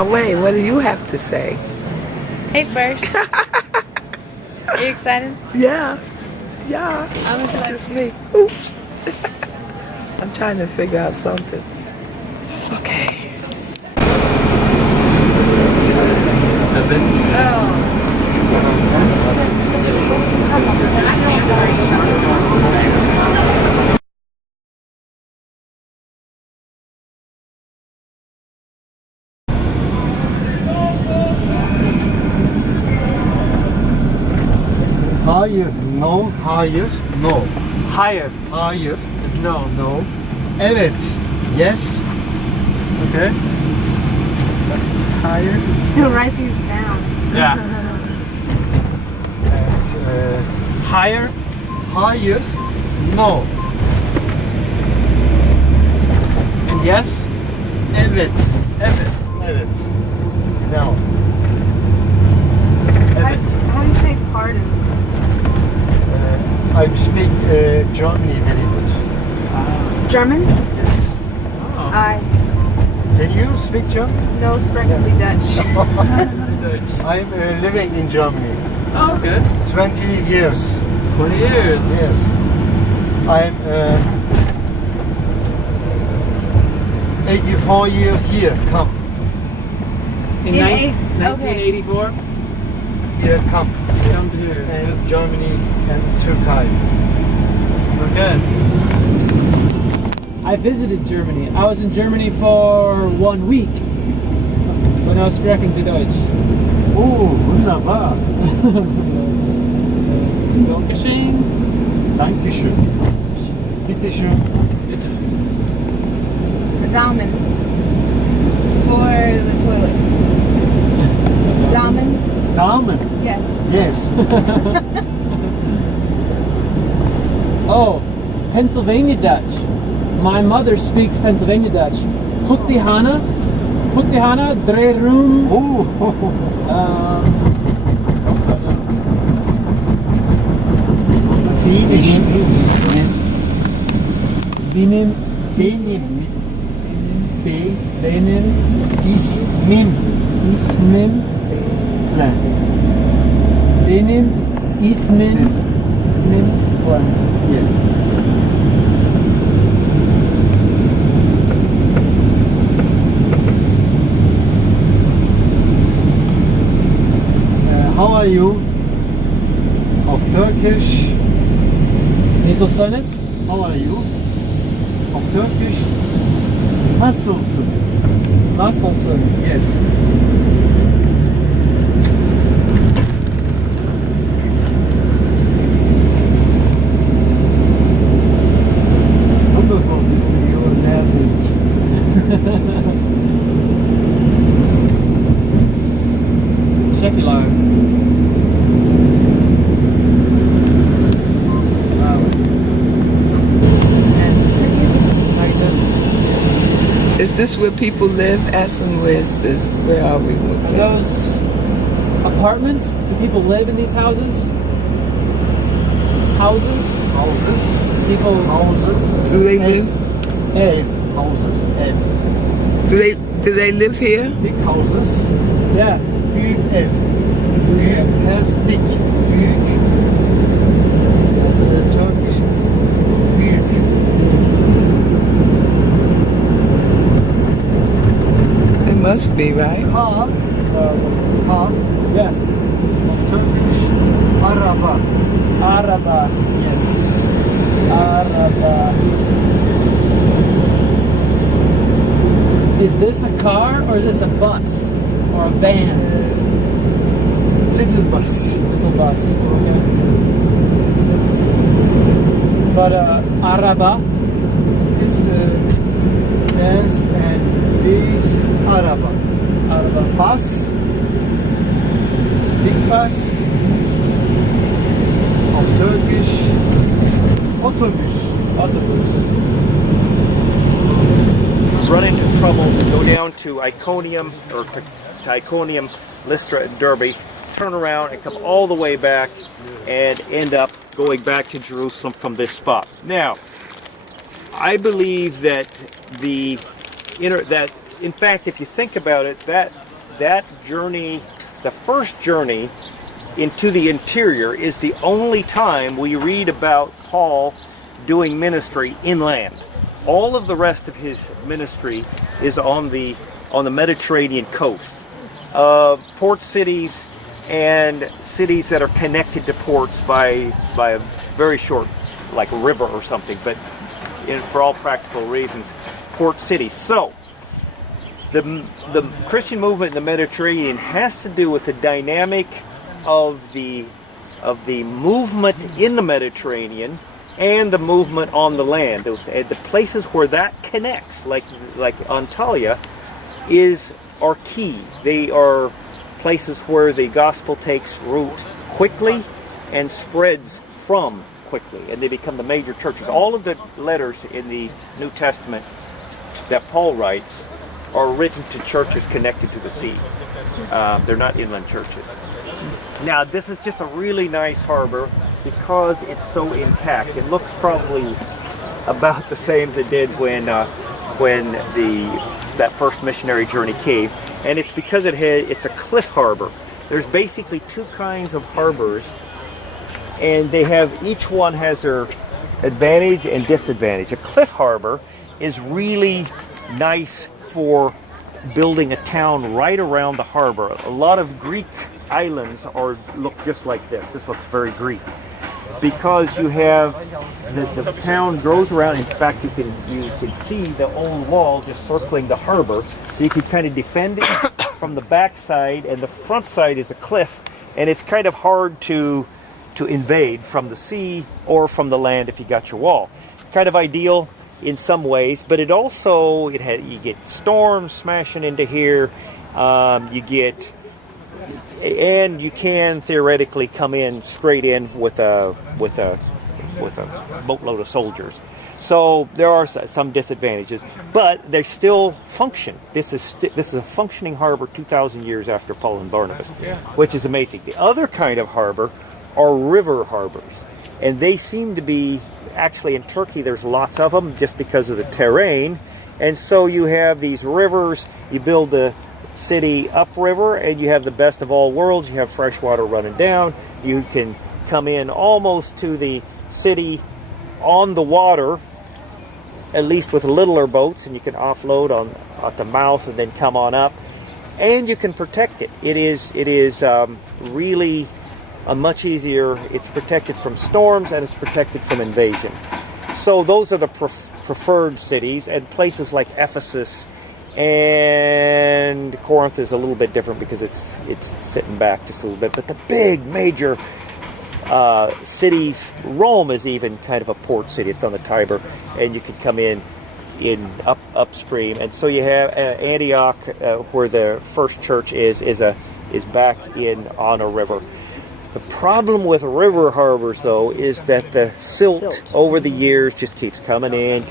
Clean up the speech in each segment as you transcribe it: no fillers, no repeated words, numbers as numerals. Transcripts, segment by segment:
Wait, what do you have to say? Hey, first. Are you excited? Yeah. I'm This excited. is me. Oops. I'm trying to figure out something. Okay. Hayır, no, hayır, no. Higher Hayır, is no. no. Evet, yes. Okay. Higher. He'll write these down. Yeah. Evet, Higher. hayır, no. And yes. Evet, Evet. evet. No. Evet. How do you say pardon? I speak Germany very good. German? Yes. Oh. I Can you speak German? no sprechen Sie Dutch. I'm living in Germany. Oh, good. 20 years. 20 years. Yes. I'm 84 years here. Come. In, In nine- okay. 1984. Here, come. Come to here. And Germany and Turkey. Okay. I visited Germany. I was in Germany for 1 week when I was speaking to Deutsch. Oh, wunderbar. Dankeschön. Dankeschön. Bitteschön. Daumen. For the toilet. Daumen? Daumen. Yes. Yes. Oh, Pennsylvania Dutch. My mother speaks Pennsylvania Dutch. Hoek die Hana, drei room. Oh. Benim ismim. Benim Benim benim ismim. ismim Ne? benim ismim var. Yes. How are you? Of Turkish. Nasılsınız? How are you? Of Turkish. Nasılsın? Nasılsın? Yes. Wonderful. You are learning. Teşekkürler. Is this where people live? Ask them where is this? Where are we? Are those apartments? Do people live in these houses? Houses? Houses. People. Houses. Do they live? Hey. Houses. Ev. Do they live here? Big houses. Yeah. Büyük ev. Büyük has big. Büyük. As Turkish. Büyük. It must be, right? Car. Car. Yeah. Of Turkish. Araba. Araba. Yes. Araba. Is this a car or is this a bus or a van? Little bus. Little bus. Okay. But araba. This yes and this araba. Araba. Bus. Big bus. Of Turkish. Otobüs. Autobus. Run into trouble, go down to Iconium or to Iconium, Lystra, and Derbe, turn around and come all the way back and end up going back to Jerusalem from this spot. Now, I believe that in fact, if you think about it, that that journey, the first journey into the interior, is the only time we read about Paul doing ministry inland. All of the rest of his ministry is on the Mediterranean coast. Port cities and cities that are connected to ports by a very short, like a river or something, but for all practical reasons, port cities. So the Christian movement in the Mediterranean has to do with the dynamic of the movement in the Mediterranean and the movement on the land. The places where that connects, like Antalya, are key. They are places where the gospel takes root quickly and spreads from quickly, and they become the major churches. All of the letters in the New Testament that Paul writes are written to churches connected to the sea. They're not inland churches. Now, this is just a really nice harbor because it's so intact. It looks probably about the same as it did when that first missionary journey came, and it's because it's a cliff harbor. There's basically two kinds of harbors, and each one has their advantage and disadvantage. A cliff harbor is really nice for building a town right around the harbor. A lot of Greek islands look just like this. This looks very Greek because you have the town grows around. In fact, you can see the old wall just circling the harbor, so you can kind of defend it from the back side, and the front side is a cliff, and it's kind of hard to invade from the sea or from the land if you got your wall. Kind of ideal in some ways, but you get storms smashing into here. And you can theoretically come in straight in with a boatload of soldiers. So there are some disadvantages, but they still function. This is a functioning harbor 2,000 years after Paul and Barnabas, which is amazing. The other kind of harbor are river harbors, and they seem to be, actually in Turkey there's lots of them just because of the terrain, and so you have these rivers. You build the city upriver, and you have the best of all worlds. You have fresh water running down. You can come in almost to the city on the water, at least with littler boats, and you can offload at the mouth and then come on up, and you can protect it. It is really a much easier. It's protected from storms, and it's protected from invasion. So those are the preferred cities, and places like Ephesus and Corinth is a little bit different because it's sitting back just a little bit. But the big major cities, Rome is even kind of a port city. It's on the Tiber, and you can come in upstream. And so you have Antioch, where the first church is back on a river. The problem with river harbors, though, is that the silt over the years just keeps coming in,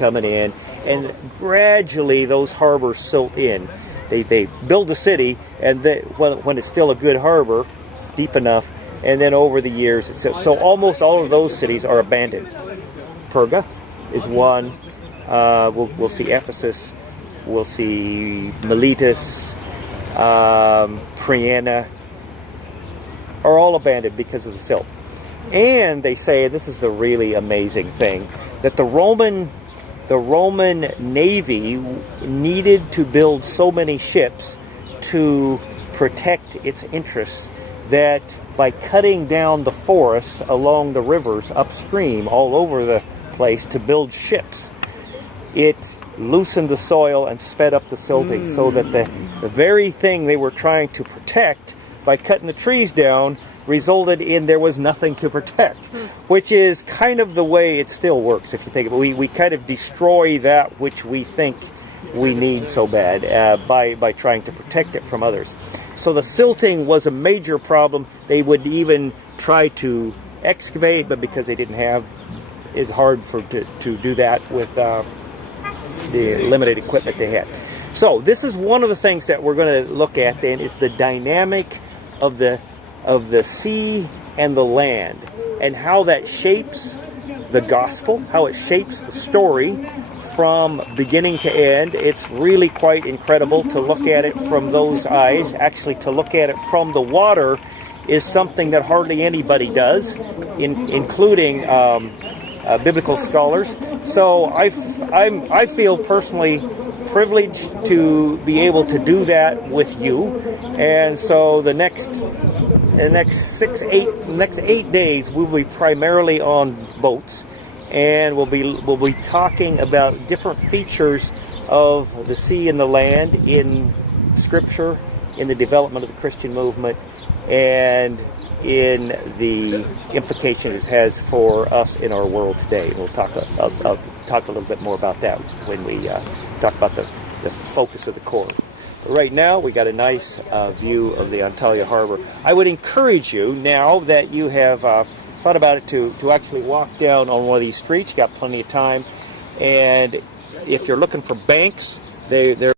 and gradually those harbors silt in. They build a city, and when it's still a good harbor, deep enough, and then over the years, so almost all of those cities are abandoned. Perga is one. We'll see Ephesus. We'll see Miletus, Priena, are all abandoned because of the silt. And they say, this is the really amazing thing, that the Roman Navy needed to build so many ships to protect its interests that by cutting down the forests along the rivers upstream all over the place to build ships, it loosened the soil and sped up the silting, so that the very thing they were trying to protect by cutting the trees down resulted in there was nothing to protect, which is kind of the way it still works. If you think of it, we kind of destroy that which we think we need so bad by trying to protect it from others. So the silting was a major problem. They would even try to excavate, but because they didn't have, it's hard to do that with the limited equipment they had. So this is one of the things that we're going to look at then, is the dynamic of the sea and the land, and how that shapes the gospel, how it shapes the story from beginning to end. It's really quite incredible to look at it from those eyes. Actually, to look at it from the water is something that hardly anybody does, including biblical scholars. So I feel personally privileged to be able to do that with you. And so the next 8 days we'll be primarily on boats, and we'll be talking about different features of the sea and the land in Scripture, in the development of the Christian movement, and in the implications it has for us in our world today. And I'll talk a little bit more about that when we talk about the focus of the core. But right now, we got a nice view of the Antalya Harbor. I would encourage you, now that you have thought about it, to actually walk down on one of these streets. You got plenty of time. And if you're looking for banks, they're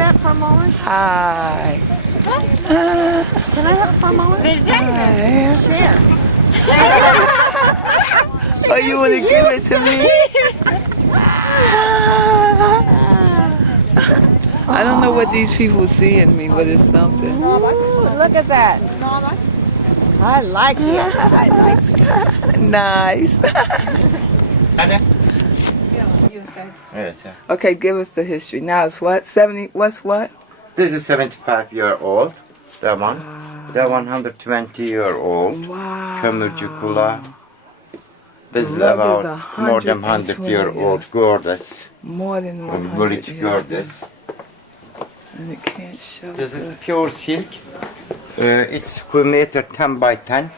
That for a moment? Hi. Can I have it for a moment? Hi. Share. Oh, you want to give it to me? I don't know what these people see in me, but it's something. Ooh, look at that. I like it. I like it. Nice. You said. Yes, yeah. Okay, give us the history. Now it's what? 70, what's what? This is 75-year-old. That one. That 120-year-old. Wow. Kamujukula. This is Love about is more than 120 100-year-old goddess. More than 100 Village years. goddess. And it can't show This is the... pure silk. It's square meter 10 by 10.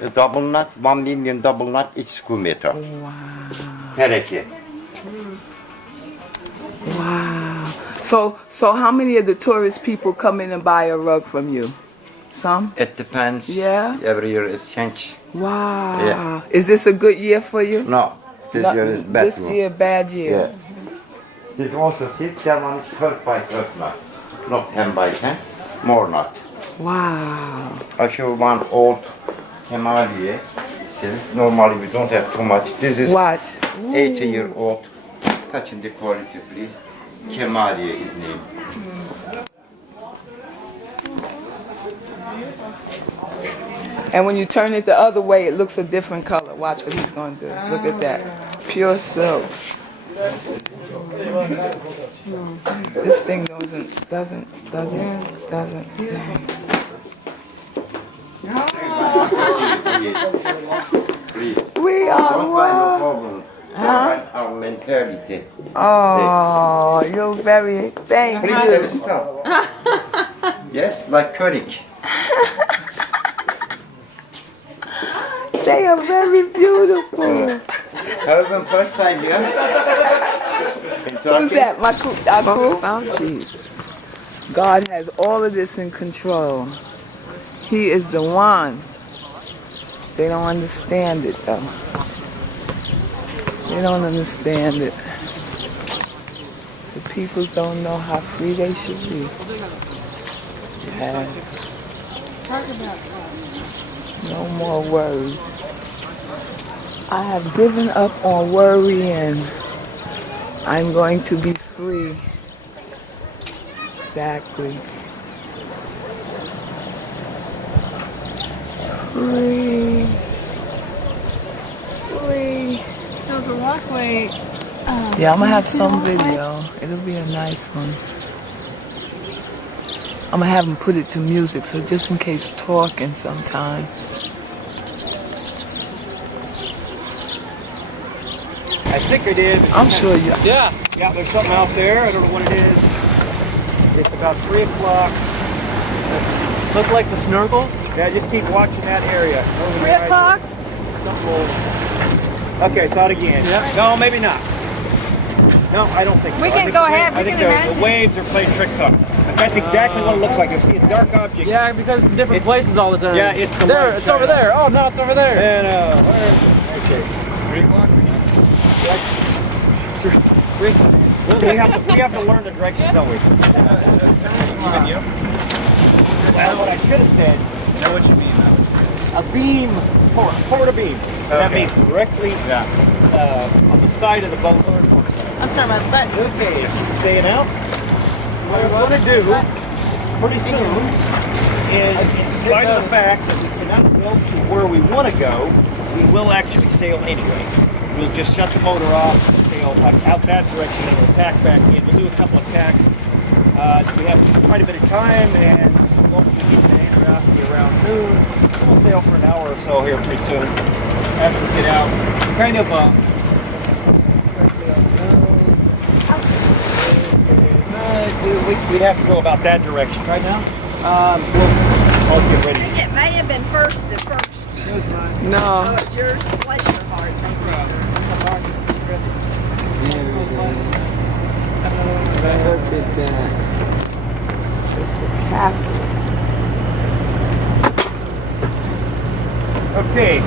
A double knot, 1 million double knot, each square meter. Wow. Pereke. Wow. So how many of the tourist people come in and buy a rug from you? Some? It depends. Yeah? Every year it's changed. Wow. Yeah. Is this a good year for you? No, this Not- year is bad. This year, bad year. Yeah. This is also silk. That one is 12 by 12 knot. Not 10 by 10. More knot. Wow. I show one old Kemaliye silk. Normally we don't have too much. This is Watch. 80-year-old. Touching the quality, please. Kemaliye is name. And when you turn it the other way, it looks a different color. Watch what he's going to do. Look at that. Pure silk. This thing doesn't. Dang. Please. We are Don't buy no problem. Our mentality. Oh, you're very thank Please you. have stop. Yes, like courage. They are very beautiful. However, first time here. Who's that? My crew. Our crew? Oh, jeez. God has all of this in control. He is the one. They don't understand it, though. They don't understand it. The people don't know how free they should be. Yes. No more worries. I have given up on worrying. I'm going to be free. Exactly. Free. Free. So the walkway. Yeah, I'm gonna have some video. It'll be a nice one. I'm gonna have them put it to music, so just in case talking sometime. I think it is. I'm sure you. Yeah, there's something out there. I don't know what it is. It's about 3 o'clock. Look like the snorkel? Yeah, just keep watching that area. 3 o'clock? Something will... Okay, saw it again. Yeah. No, maybe not. No, I don't think so. We I can think go the wa- ahead, we I think can the imagine. waves are playing tricks on it. That's exactly what it looks like. You see a dark object. Yeah, because it's in different It's- places all the time. Yeah, it's the there. light It's over shining there. Oh no, it's over there. And okay. 3 o'clock? We have to learn the directions, don't we? Even you? Well, what I should have said, Know what you mean now. a beam, port a beam. That Okay. means directly Yeah. on the side of the boat. I'm sorry about that. Okay, staying out. What I want to do pretty soon is, in spite of the fact that we cannot go to where we want to go, we will actually sail anyway. We'll just shut the motor off and sail like out that direction and we'll tack back in. We'll do a couple of tacks. We have quite a bit of time and we won't be getting to Andrade around noon. We'll sail for an hour or so here pretty soon after we get out. Kind of we'd have to go about that direction right now. I'll get ready. It may have been first at first. No. It's yours. Bless your heart. Look at that. It's a castle. Okay,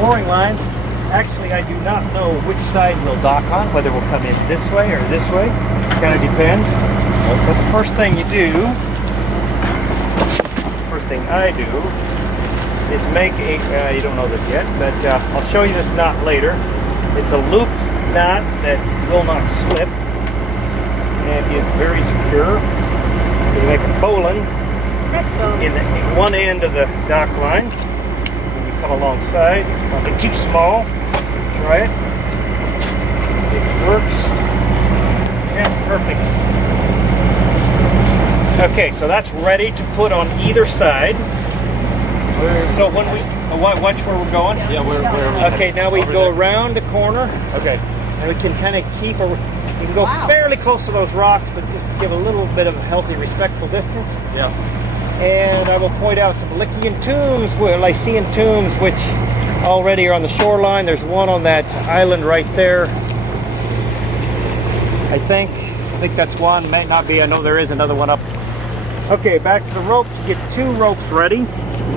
mooring lines. Actually, I do not know which side we'll dock on, whether we'll come in this way or this way. Kind of depends. But the first thing I do is make a, you don't know this yet, but I'll show you this knot later. It's a loop knot that will not slip and is very secure. So you make a bowline in the one end of the dock line. When you come alongside, it's probably too small. Try it. See if it works. Yeah, perfect. Okay, so that's ready to put on either side. So when we watch where we're going. Yeah, where Okay, now we go around the corner. Okay, and we can kind of keep a. You can go fairly close to those rocks, but just give a little bit of a healthy, respectful distance. Yeah. And I will point out some Lycian tombs, Lycian tombs, which already are on the shoreline. There's one on that island right there. I think that's one. May not be. I know there is another one up. Okay, back to the ropes. Get 2 ropes ready.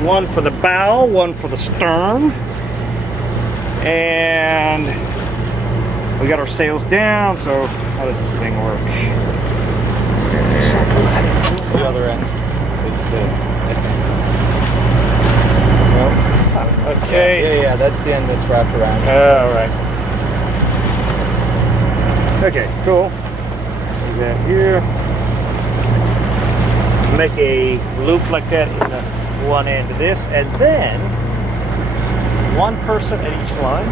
One for the bow, one for the stern. And we got our sails down, so how does this thing work? The other end is the... Okay. Yeah, that's the end that's wrapped around. All right. Okay, cool. Do that here. Make a loop like that in the one end of this, and then one person at each line.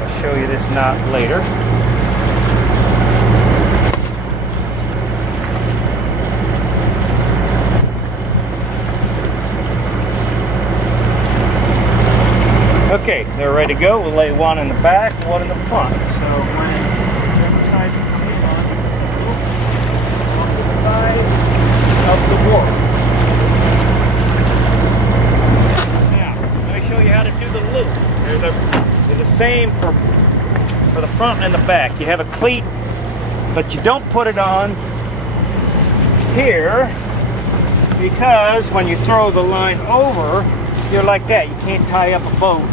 I'll show you this knot later. Okay, they're ready to go. We'll lay one in the back, one in the front. So when whichever side you come in on the side of the warp. Now, let me show you how to do the loop. They're the same for the front and the back. You have a cleat, but you don't put it on here because when you throw the line over, you're like that. You can't tie up a boat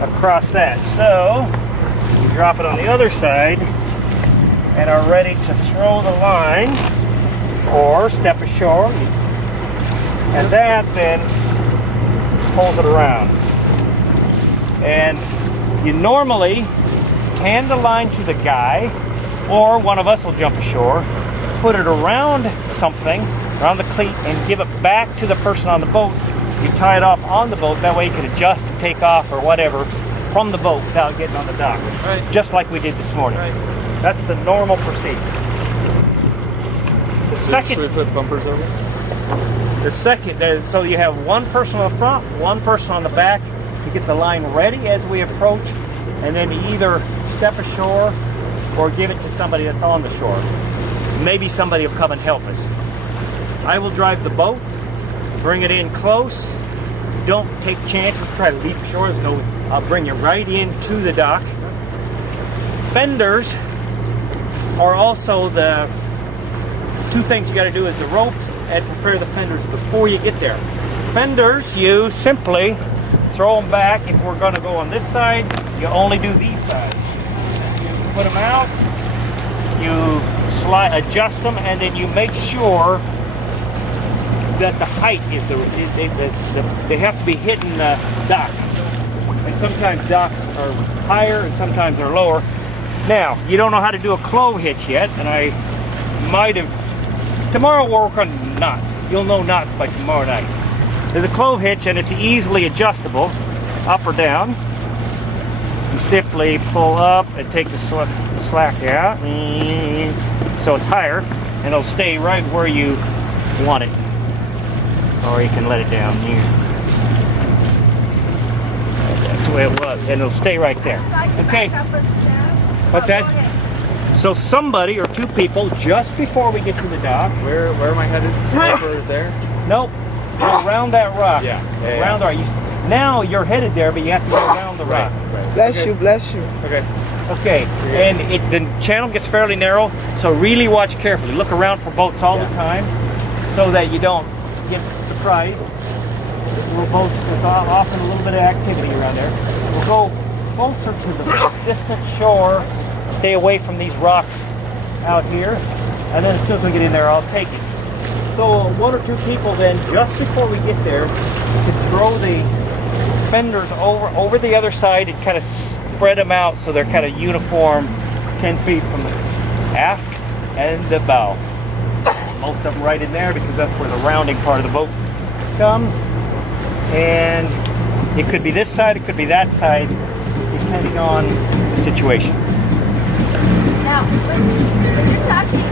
across that. So you drop it on the other side and are ready to throw the line or step ashore, and that then pulls it around. And you normally hand the line to the guy, or one of us will jump ashore, put it around something, around the cleat, and give it back to the person on the boat. You tie it off on the boat, that way you can adjust and take off or whatever from the boat without getting on the dock. Right. Just like we did this morning. Right. That's the normal procedure. The second, Should we put bumpers over? so you have one person on the front, one person on the back to get the line ready as we approach, and then you either step ashore or give it to somebody that's on the shore. Maybe somebody will come and help us. I will drive the boat, bring it in close. Don't take chances, try to leap ashore. There's no I'll bring you right into the dock. Fenders are also the two things you got to do is the rope and prepare the fenders before you get there. Fenders, you simply throw them back. If we're going to go on this side, you only do these sides. You put them out, you adjust them, and then you make sure that the height is they have to be hitting the dock. And sometimes docks are higher and sometimes they're lower. Now, you don't know how to do a clove hitch yet, and I might have. Tomorrow we'll work on knots. You'll know knots by tomorrow night. There's a clove hitch, and it's easily adjustable, up or down. You simply pull up and take the slack out, so it's higher, and it'll stay right where you want it. Or you can let it down here. That's the way it was, and it'll stay right there. Okay. What's that? So somebody or two people just before we get to the dock. Where am I headed? Over there? Nope. Around that rock. Yeah. Around the rock. Now you're headed there, but you have to go around the rock. Right. Bless you, bless you. Okay. Okay. And the channel gets fairly narrow, so really watch carefully. Look around for boats all the time, so that you don't get surprised. There's often a little bit of activity around there. We'll go closer to the distant shore. Stay away from these rocks out here, and then as soon as we get in there, I'll take it. So one or two people then, just before we get there, can throw the fenders over the other side and kind of spread them out so they're kind of uniform, 10 feet from the aft and the bow. Most of them right in there because that's where the rounding part of the boat comes. And it could be this side, it could be that side, depending on the situation. Now, when you're talking,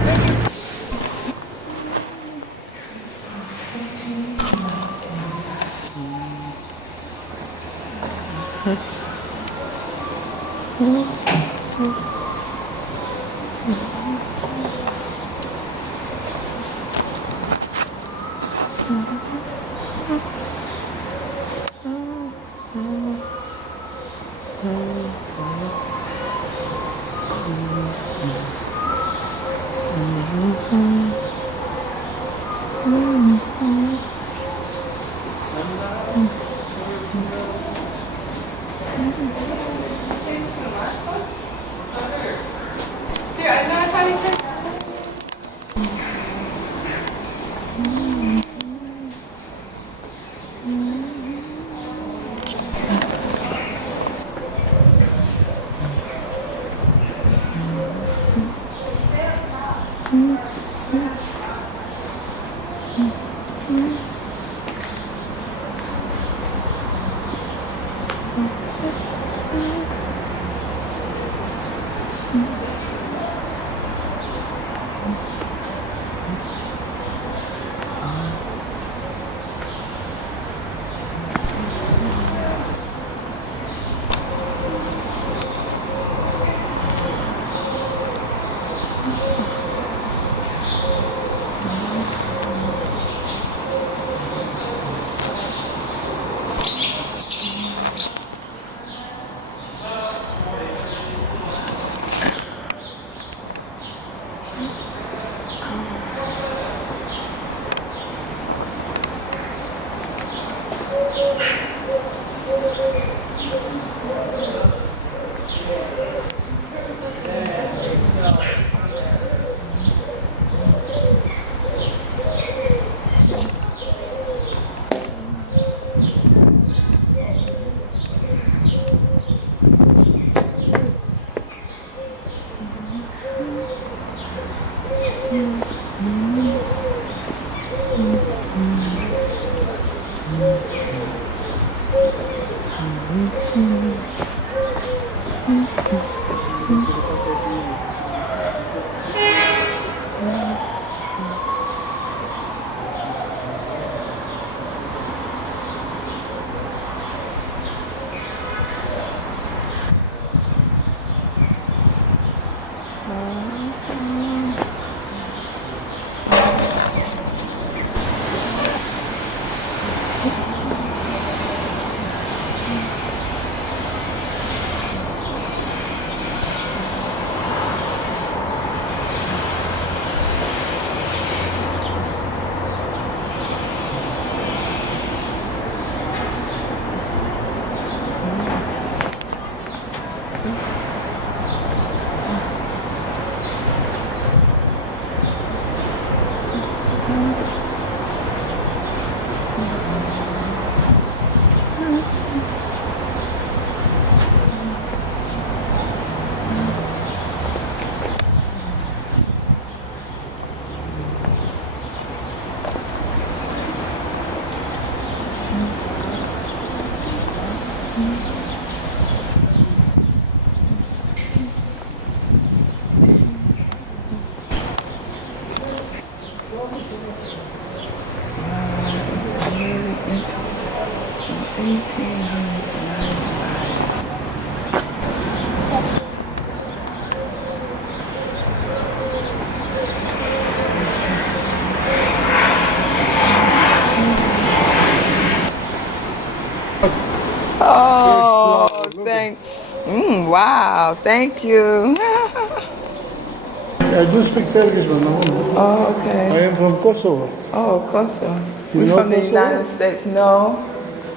Wow, thank you. I do speak Turkish, but no. Oh, I okay. am from Kosovo. Oh, Kosovo. You We're know from the Kosovo? United States. No.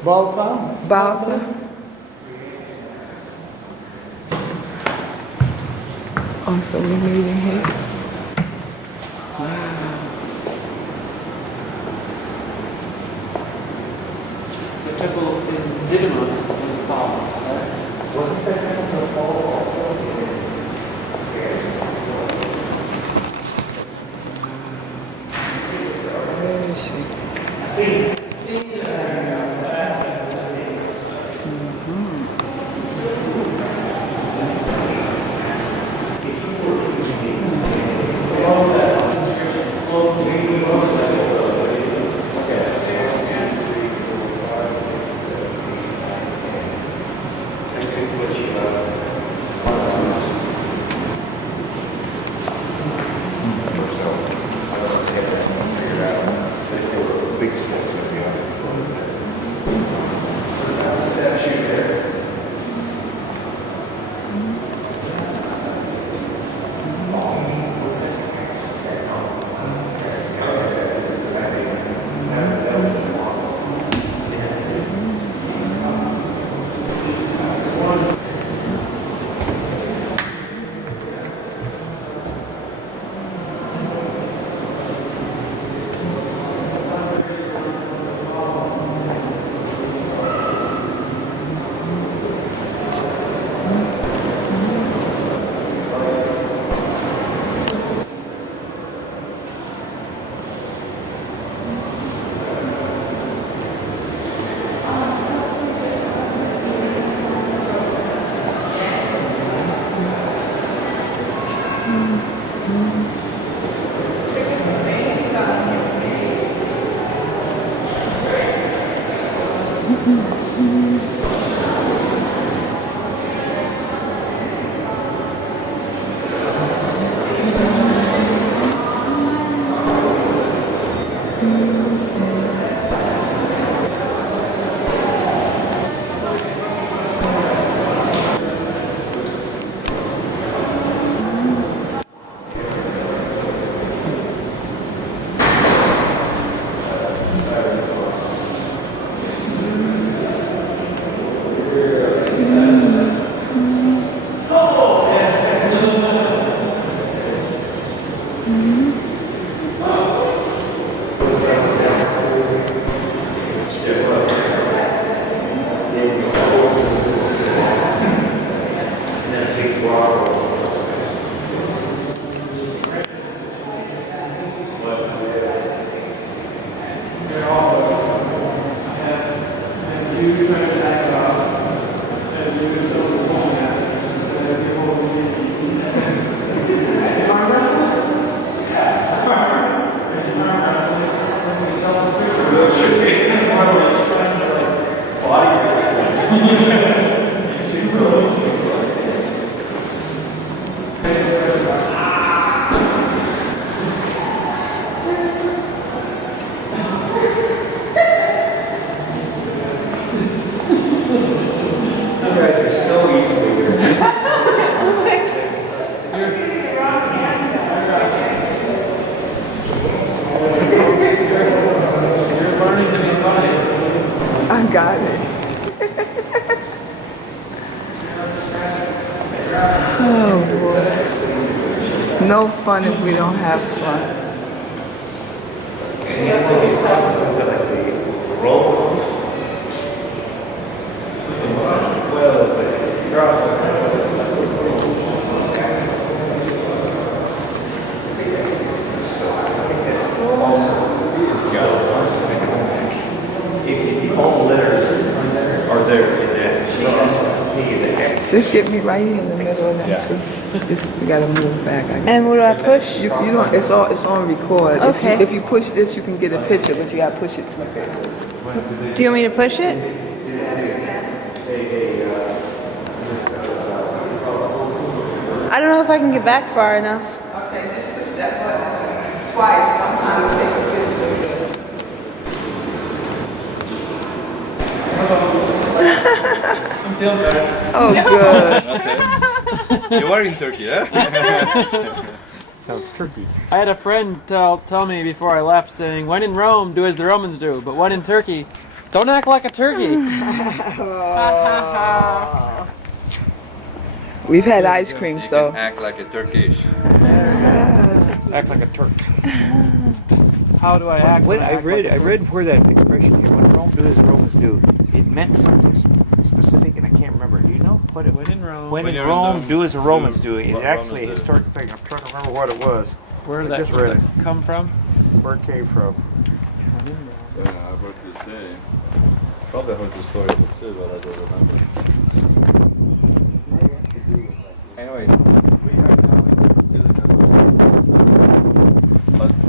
Balkan? Balkan. Oh, so we're meeting here. The temple in Didymus was Paul, right? Wasn't there a Paul also? Where is she? I got it. Oh boy. It's no fun if we don't have fun. All the letters are there in that sheet. Just get me right here in the middle of that too. Just we gotta move back. And what do I push? You don't. It's on record. Okay. If you push this, you can get a picture, but you gotta push it too fast. Do you want me to push it? I don't know if I can get back far enough. Okay, just push that button twice. One time to take a picture. I'm feeling better. Oh, good. You are in Turkey, eh? Sounds Turkey. I had a friend tell me before I left saying, when in Rome, do as the Romans do, but when in Turkey, don't act like a turkey. We've had ice cream, You so can act like a Turkish. Act like a Turk. How do I act? When when I act read, like a I read where that expression came. When Rome do as Romans do, it meant something specific, and I can't remember. Do you know what it? When in Rome. When in you're Rome, in do as the Romans do. do It's what actually a Romans do. historic thing. I'm trying to remember what it was. Where did I that just read it. come from? Where it came from. Yeah, I've heard the same. Probably heard the story too, but I don't remember. Anyway,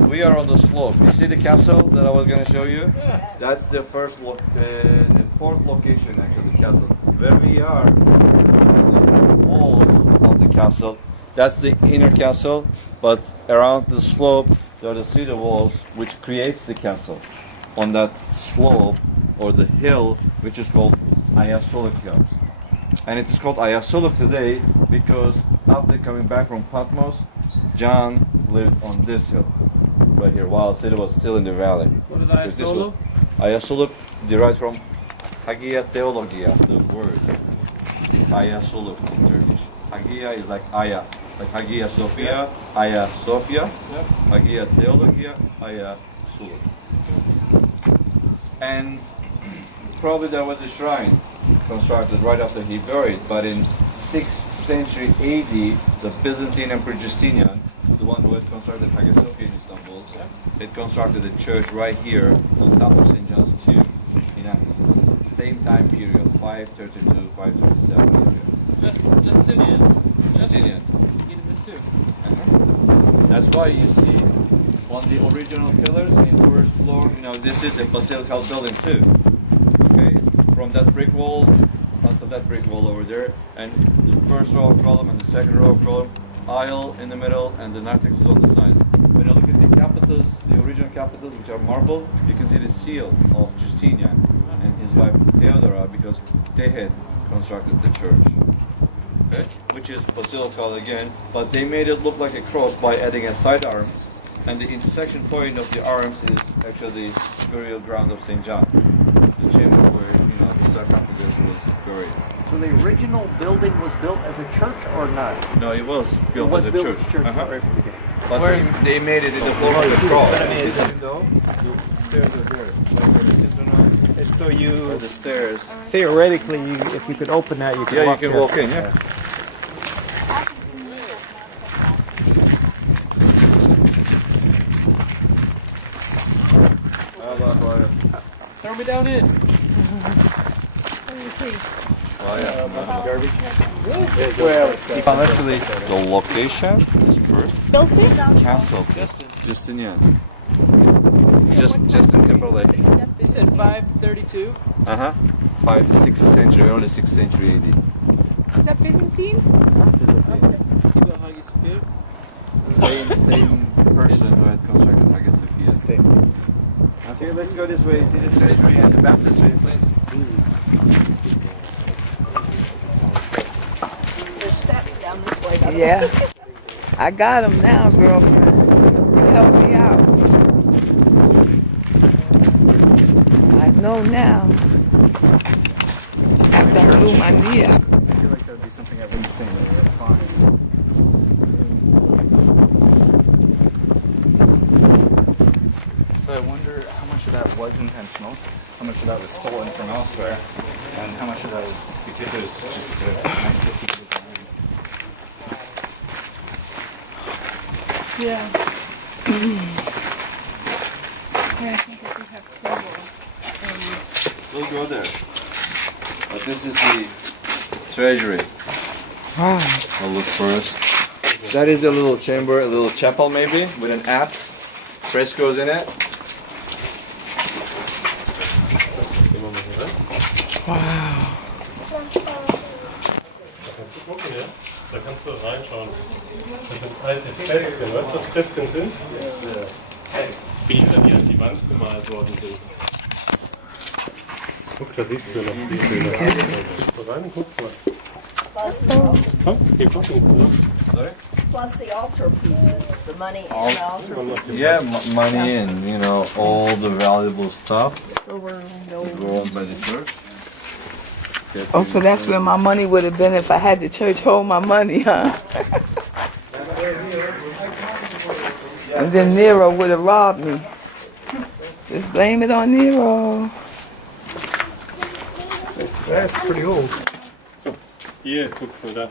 we are on the slope. You see the castle that I was going to show you? Yeah. That's the first the fourth location actually, the castle. Where we are, the walls of the castle. That's the inner castle, but around the slope there are the cedar walls which creates the castle. On that slope or the hill, which is called Ayasoluk Hill. And it is called Ayasoluk today because after coming back from Patmos, John lived on this hill, right here, while the city was still in the valley. What is Because this Ayasoluk? Ayasoluk derived from Hagia Theologia, the word. Ayasoluk in Turkish. Hagia is like Aya, like Hagia Sophia, Aya Sophia, Yep. Hagia Theologia, Aya Soluk. And probably there was a shrine constructed right after he buried, but in 6th century AD, the Byzantine Emperor Justinian, the one who had constructed Hagia Sophia in Istanbul, had constructed a church right here on top of St. John's Tomb in Ephesus. Same time period, 532, 537 area. Justinian. Justinian. He did this too. That's why you see on the original pillars in first floor, this is a basilical building too. Okay, from that brick wall onto that brick wall over there, and the first row of column and the second row of column, aisle in the middle, and the narthex on the sides. When you look at the capitals, the original capitals, which are marble, you can see the seal of Justinian and his wife Theodora, because they had constructed the church. Okay? Which is basilical again, but they made it look like a cross by adding a side arm, and the intersection point of the arms is actually the burial ground of St. John, the chamber where the sarcophagus was buried. So the original building was built as a church or not? No, it was built as a built church. as a church. Uh-huh. Okay. But they made it in the form of a cross. The stairs are there. And so you, The stairs. theoretically, if you could open that, you could Yeah, you walk can there. walk in, yeah. Throw me down in. Actually, the location is first. Castle. Justinian. Justin Timberlake. They said 532. 6th century, early 6th century AD. Is that Byzantine? Same person who had constructed Hagia Sophia. Same. Okay, let's go this way. See the treasury and the baptistry, please. There's steps down this way. yeah. I got him now, girlfriend. You help me out. I know now. After I blew my knee out. I feel like that would be something I wouldn't say, but it's fine. So I wonder how much of that was intentional, how much of that was stolen from elsewhere, and how much of that was because it was just a nice city design. Yeah. Yeah, I think if we have symbols. We'll go there. But this is the treasury. I'll look first. That is a little chamber, a little chapel maybe, with an apse, frescoes in it. Da kannst du reinschauen. Das sind alte Fresken. Weißt du, was Fresken sind? Bilder, die an die Wand gemalt worden sind. Guck, da siehst du noch die Bilder. Gehst du rein und guck mal. Komm, geh gucken zu. Sorry? Plus the altar pieces, the money and the altar pieces. Yeah, money and, you know, all the valuable stuff The room, the go on by the church. Oh, so that's where my money would have been if I had the church hold my money, huh? And then Nero would have robbed me. Just blame it on Nero. That's pretty old. Hier, guck mal da.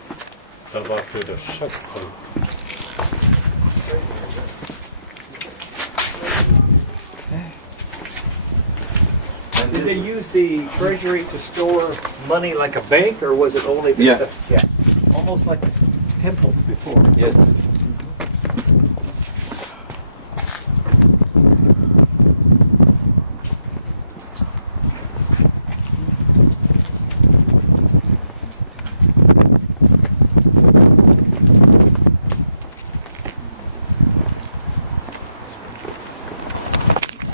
Da war für der Schatz drin. Did they use the treasury to store money like a bank, or was it only the Yeah. yeah, almost like the temples before? Yes.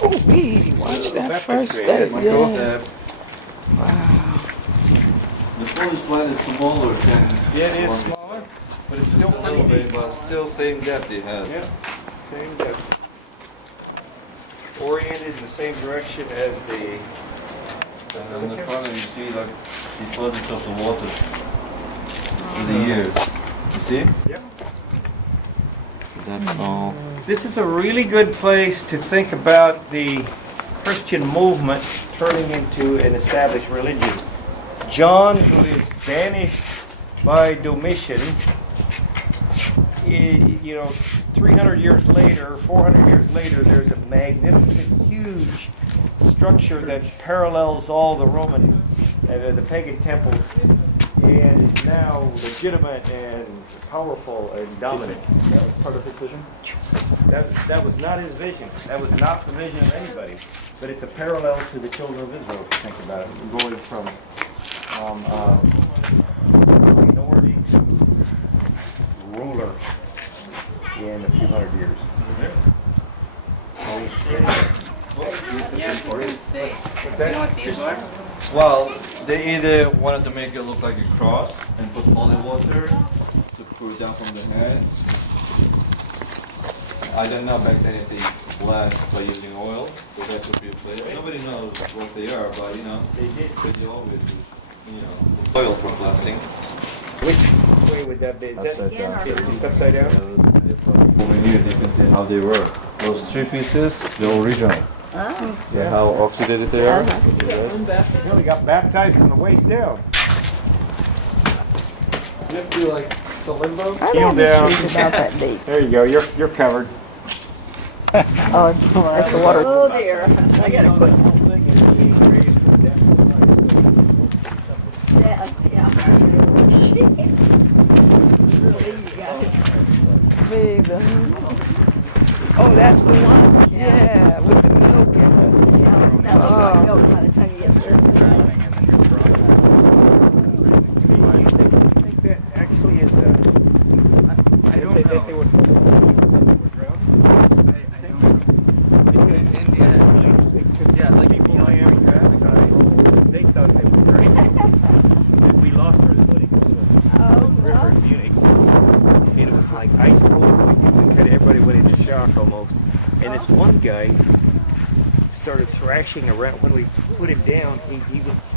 Oh, we watched that Baptist first grade, day. yeah. Yeah. The Polish line is smaller than Yeah, it is one. smaller, but it's Just still a pretty little bit, neat. but still same depth it has. Yeah, same depth. Oriented in the same direction as the. And on the front you see like deposits of the water through the years. You see? Yeah. That's all. This is a really good place to think about the Christian movement turning into an established religion. John, who is banished by Domitian, 300 years later, 400 years later, there's a magnificent, huge structure that parallels all the Roman, the pagan temples, and is now legitimate and powerful and dominant. That was part of his vision. That was not his vision. That was not the vision of anybody. But it's a parallel to the children of Israel, if you think about it. Going from minority to ruler in a few hundred years. Well, they either wanted to make it look like a cross and put holy water to pour it down from the head. I don't know back then if they blessed by using oil, so that could be a place. Nobody knows what they are, but you know, they did. So they always use, you know, oil for blessing. Which way would that be? Is that Upside down. It's upside down? Over here you can see how they were. Those three pieces, the original. Oh. Yeah, how oxidated they are. You only got baptized from the waist down. You have to do like the limbo. I know Heel down. mysteries about that date. There you go. You're covered. Oh, that's the water. Oh dear. I gotta quit. The whole thing is being raised from death to life. Yeah, yeah. Big, oh, that's the one? Yeah, with the milk and the... That looks like milk by the time you get there. I think that actually is I don't know. That they were drowned. Because the people Miami baptized, they thought they were drowned. And we lost our footing to the river in Munich. And it was like ice cold. Everybody went into shock almost. And this one guy started thrashing around. When we put him down,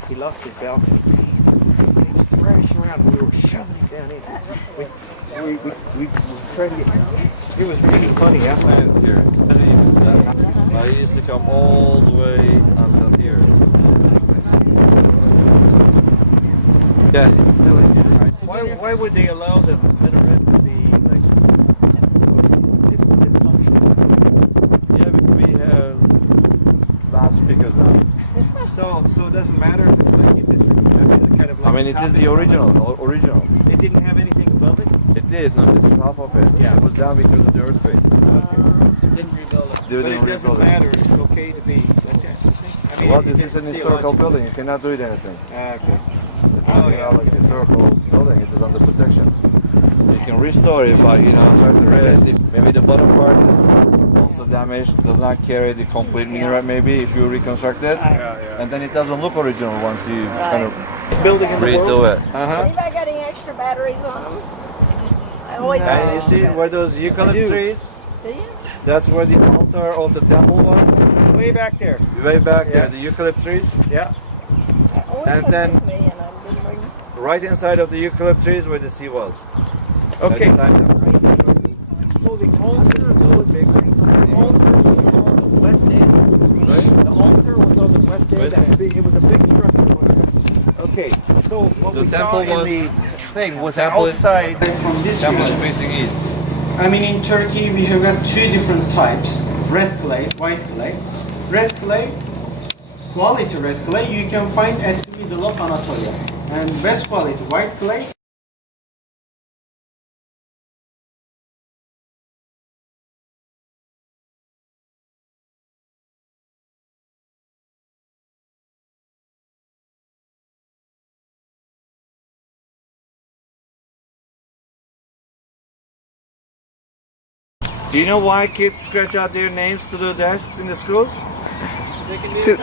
he lost his balcony. He was thrashing around. We were shoving him down in. We tried to get. It was really funny. I Land here. Doesn't even stand. I used to come all the way until here. Yeah, it's still in here. Why would they allow the minaret to be like dysfunctional? Yeah, we have loudspeakers now. So it doesn't matter if it's like this kind of like. I mean, it is the original. It didn't have anything above it. It did. No, this is half of it. Yeah. It was down because of the earthquake. Didn't rebuild it. They But didn't it doesn't rebuild it. matter. It's okay to be like that. I mean, Well, it this is is an historical theological. building. You cannot do it anything. Okay. It's Oh, yeah. like a historical building. It is under protection. You can restore it, but you know, certain rest. If maybe the bottom part is also damaged, does not carry the complete minaret. Maybe if you reconstruct it, Yeah. and then it doesn't look original once you kind of biggest building in the world. Redo it. Anybody got any extra batteries on them? I always And you see where those eucalypt trees? Do you? That's where the altar of the temple was. Way back there. Way back Yeah. there, the eucalypt trees. Yeah. I always And had then- with me and I didn't bring. Right inside of the eucalypt trees where the sea was. Okay. At the time. So the altar was the altar was on the west end. Right? The altar was on the west end. West And end. it was a big structure. Okay. So what The we saw temple in was- the thing was temple is- outside. From this Temple is view. facing east. I mean, in Turkey, we have got two different types: red clay, white clay. Red clay, quality red clay, you can find at the middle of Anatolia, and best quality white clay. Do you know why kids scratch out their names to the desks in the schools? To